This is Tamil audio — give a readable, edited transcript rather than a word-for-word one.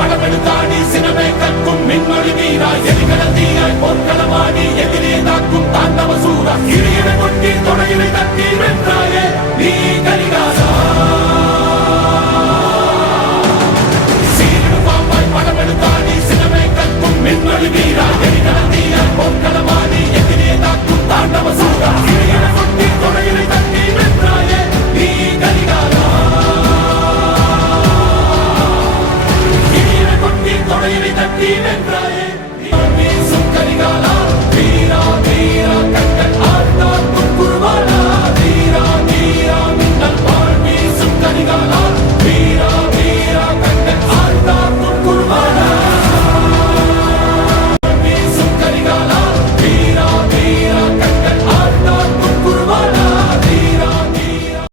படமெடுத்தாடி சினமே கற்கும் மின்னொளி வீரா எரிகளத்தீயாய் பொற்களமாடி எதிரே தாக்கும் தாண்டவ சூரா இறையினை கொட்டி தொடையினை தட்டி வென்றாயே நீ கரிகாலா.